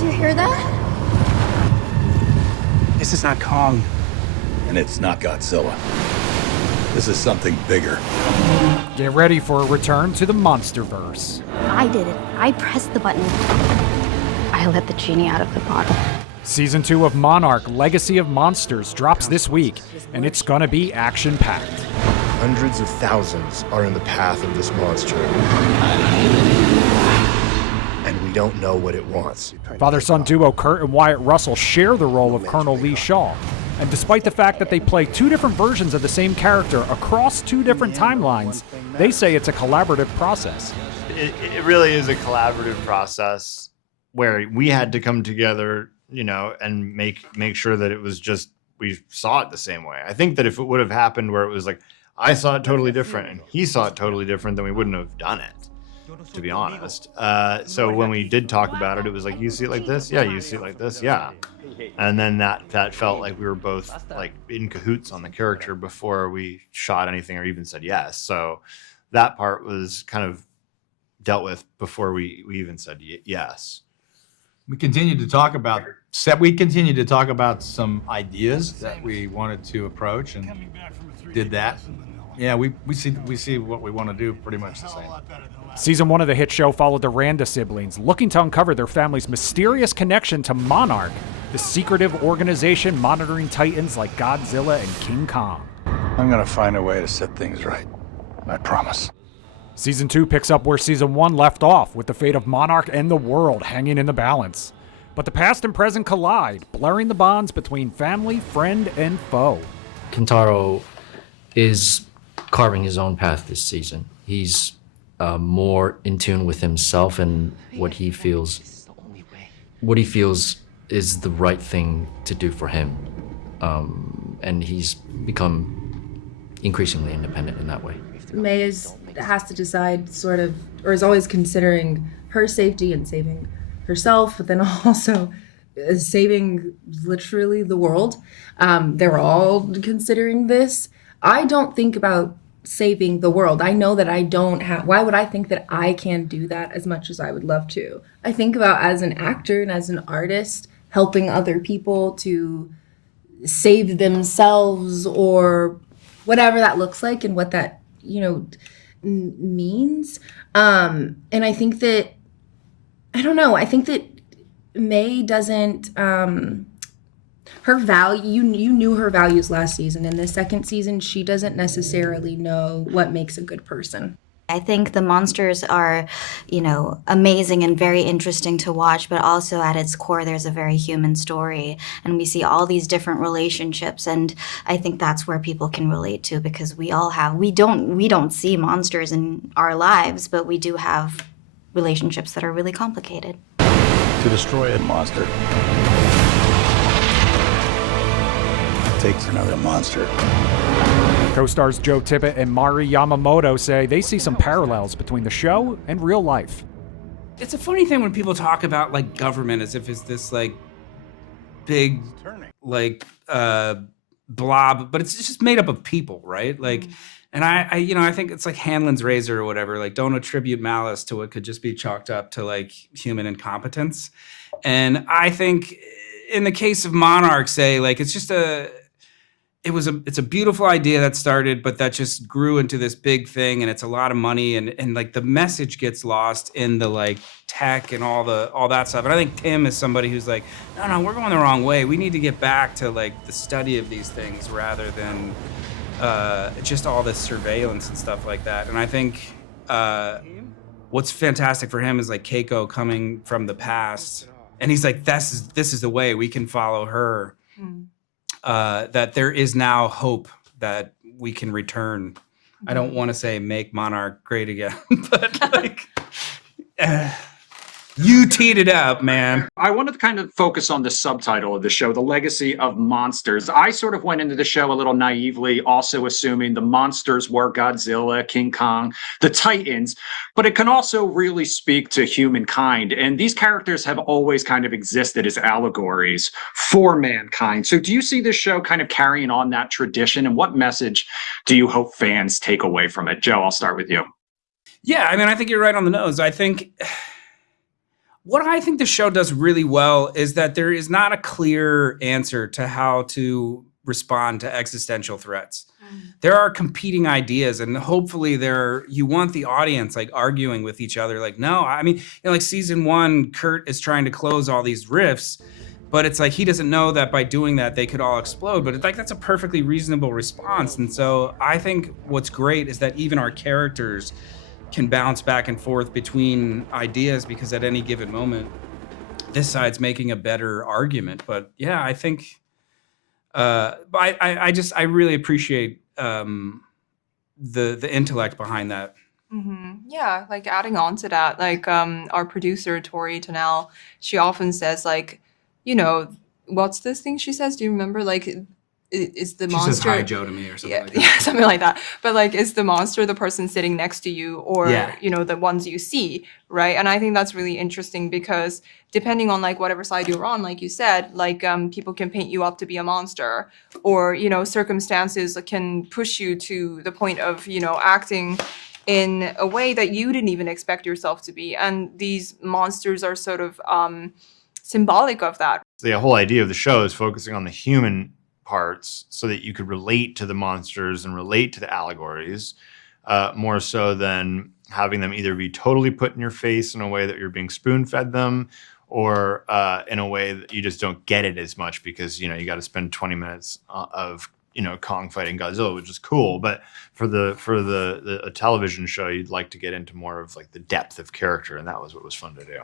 Do you hear that? This is not Kong. And it's not Godzilla. This is something bigger. Get ready for a return to the Monsterverse. I did it. I pressed the button. I let the genie out of the bottle. Season 2 of Monarch, Legacy of Monsters drops this week, and it's gonna be action-packed. Hundreds of thousands are in the path of this monster. And we don't know what it wants. Father-son duo Kurt and Wyatt Russell share the role of Colonel Lee Shaw. And despite the fact that they play two different versions of the same character across two different timelines, they say it's a collaborative process. It really is a collaborative process where we had to come together, you know, and make sure that it was just, we saw it the same way. I think that if it would have happened where it was like, I saw it totally different and he saw it totally different, then we wouldn't have done it, to be honest. So when we did talk about it, it was like, you see it like this? Yeah, you see it like this? Yeah. And then that felt like we were both like in cahoots on the character before we shot anything or even said yes. So that part was kind of dealt with before we even said yes. We continued to talk about some ideas that we wanted to approach and did that. Yeah, we see what we want to do pretty much the same. Season 1 of the hit show followed the Randa siblings, looking to uncover their family's mysterious connection to Monarch, the secretive organization monitoring titans like Godzilla and King Kong. I'm gonna find a way to set things right. I promise. Season 2 picks up where Season 1 left off, with the fate of Monarch and the world hanging in the balance. But the past and present collide, blurring the bonds between family, friend, and foe. Kentaro is carving his own path this season. He's more in tune with himself and what he feels is the right thing to do for him. And he's become increasingly independent in that way. May has to decide sort of, or is always considering her safety and saving herself, but then also saving literally the world. They're all considering this. I don't think about saving the world. I know that I don't have, why would I think that I can do that as much as I would love to? I think about, as an actor and as an artist, helping other people to save themselves or whatever that looks like and what that, you know, means. And I think that, I don't know, I think that May doesn't, her value, you knew her values last season. In the second season, she doesn't necessarily know what makes a good person. I think the monsters are, you know, amazing and very interesting to watch, but also at its core, there's a very human story. And we see all these different relationships. And I think that's where people can relate to, because we all have, we don't see monsters in our lives, but we do have relationships that are really complicated. To destroy a monster takes another monster. Co-stars Joe Tippett and Mari Yamamoto say they see some parallels between the show and real life. It's a funny thing when people talk about like government as if it's this like big like blob, but it's just made up of people, right? Like, and I you know, I think it's like Hanlon's razor or whatever, like don't attribute malice to what could just be chalked up to like human incompetence. And I think in the case of Monarch, say, like it's just it's a beautiful idea that started, but that just grew into this big thing, and it's a lot of money, and like the message gets lost in the like tech and all that stuff. And I think Tim is somebody who's like, no, we're going the wrong way. We need to get back to like the study of these things rather than just all this surveillance and stuff like that. And I think what's fantastic for him is like Keiko coming from the past, and he's like, this is the way we can follow her. That there is now hope that we can return. I don't want to say make Monarch great again, but like, you teed it up, man. I wanted to kind of focus on the subtitle of the show, The Legacy of Monsters. I sort of went into the show a little naively, also assuming the monsters were Godzilla, King Kong, the Titans, but it can also really speak to humankind. And these characters have always kind of existed as allegories for mankind. So do you see this show kind of carrying on that tradition? And what message do you hope fans take away from it? Joe, I'll start with you. Yeah, I mean, I think you're right on the nose. I think What I think the show does really well is that there is not a clear answer to how to respond to existential threats. There are competing ideas, and hopefully you want the audience like arguing with each other. Like, no, I mean, like season 1, Kurt is trying to close all these rifts, but it's like he doesn't know that by doing that they could all explode. But it's like that's a perfectly reasonable response. And so I think what's great is that even our characters can bounce back and forth between ideas, because at any given moment, this side's making a better argument. But yeah, I think, I really appreciate the intellect behind that. Yeah, like adding on to that, like our producer Tori Tanel, she often says like, you know, what's this thing she says? Do you remember? Like, is the She monster? says hi Joe to me or something Yeah, like that. yeah, something like that. But like, is the monster the person sitting next to you, or Yeah. you know, the ones you see, right? And I think that's really interesting because depending on like whatever side you're on, like you said, like people can paint you up to be a monster, or you know, circumstances can push you to the point of you know acting in a way that you didn't even expect yourself to be, and these monsters are sort of symbolic of that. The whole idea of the show is focusing on the human parts so that you could relate to the monsters and relate to the allegories, more so than having them either be totally put in your face in a way that you're being spoon-fed them, or in a way that you just don't get it as much because, you know, you got to spend 20 minutes of, you know, Kong fighting Godzilla, which is cool. But for a television show, you'd like to get into more of like the depth of character, and that was what was fun to do.